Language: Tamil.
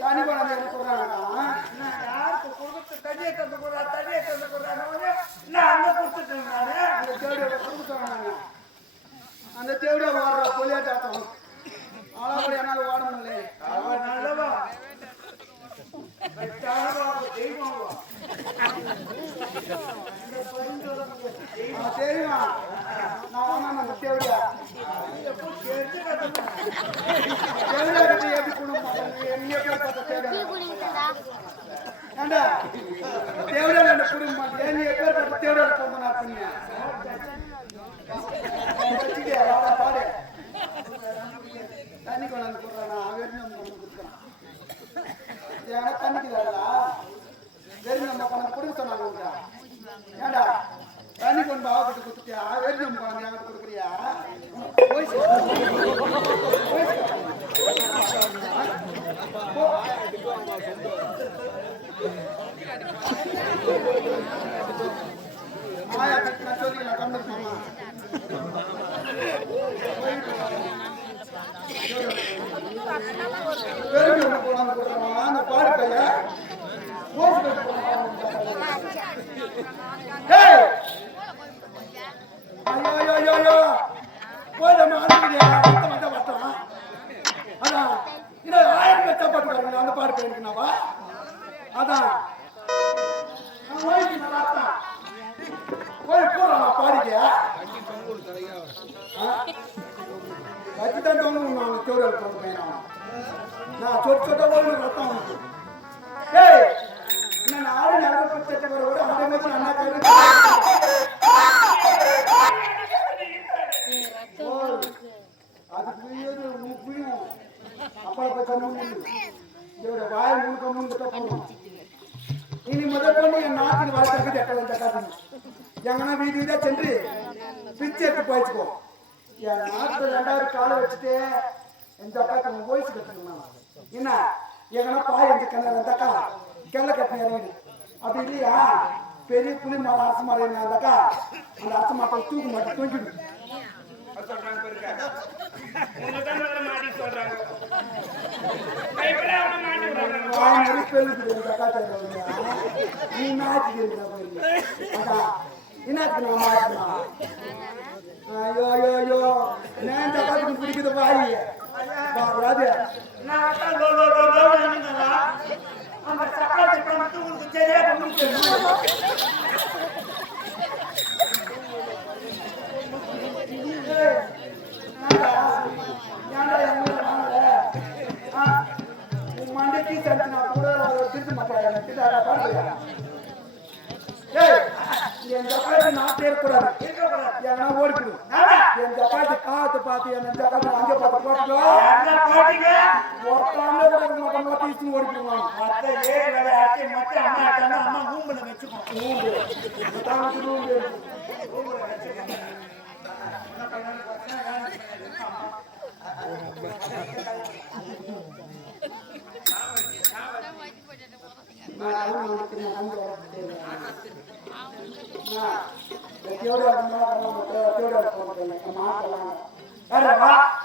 தனி குழந்தை கொடுறாங்க யாருக்கு கொடுத்து தடியை தந்து கொடுறா தடியை தந்து கொடுறாங்க நான் அங்க கொடுத்துட்டு அந்த தேவையோட கொடுத்துட்டாங்க அந்த தேவையோட ஓடுற கொள்ளையாட்டம் ஆளாப்படி என்னால ஓட முடியல அவன் நல்லவா தெரியுமா நான் தேவையா எப்படி குடும்பம் ஏண்டா தேவையா குடும்பம் நீ எப்பேற்பட்ட தேவையா போக பாடு தண்ணி கொண்டாந்து கொடுறானா வெறும் கொடுக்குறான் ஏன்னா தண்ணிக்குதாடா வெறும் நம்ம கொண்டாந்து கொடுக்க சொன்னாங்க ஏண்டா தண்ணி கொண்டு ஆகப்பட்டு கொடுத்துட்டியா வெறும் நம்ம கொண்டாந்து என்கிட்ட கொடுக்குறியா மாயா கட்டினா சொல்லிக்கலாம் கம்மிட்டு மாமா வெறும் கொண்டாந்து கொடுக்குறான் அந்த பாடு பைய அந்த பாடு போயிருக்குனாவா அதான் பாடிக்க கட்டித்தான் தோணும் தேவையான பையன் நான் சொட்டு சொட்ட போது ரத்தம் என்ன ஆறு நடக்க வரோட அதே மாதிரி அண்ணா அது புரியும் அப்பா இதோட வாய் முழுக்க முழுக்க இனி முதல் கொண்டு என் நாட்டின் வாழ்க்கை எட்டது எங்கன்னா வீடு வீடா சென்று பிச்சை எடுத்து போயிச்சுக்கோ என் நாட்டில் 2000 காலை வச்சுட்டு எந்த அக்கா போயிச்சு கட்டணும் என்ன எங்கன்னா பாய் எந்த கிணறு அந்த அக்கா கிணறு கட்டின இறங்கி அப்படி இல்லையா பெரிய புளி மரம் அரசு மரம் அந்தக்கா அந்த அரசு மரத்தை தூக்கு மாட்டேன் தூக்கிடும் நீ நாச்சு என்னத்துக்கு நான் மாட்டேன் ஐயோ ஐயோ ஐயோ நான் தக்காத்துக்கு பிடிக்குது வாய் பாக்கூடாது அந்த சக்காத்துக்கு மட்டும் உங்களுக்கு தெரியாது மண்டைக்கு சட்டினா கூட திருத்த மாட்டேன் என் ஜப்பாத்தி நான் தேரக்கூடாது ஏன்னா ஓடிக்கணும் என் ஜப்பாத்தி காத்து பார்த்து என் ஜப்பாத்தி அங்கே பார்த்து போட்டுக்கோ ஓடிக்கணும் அம்மா ஊம்புல வச்சுக்கணும் தேவையா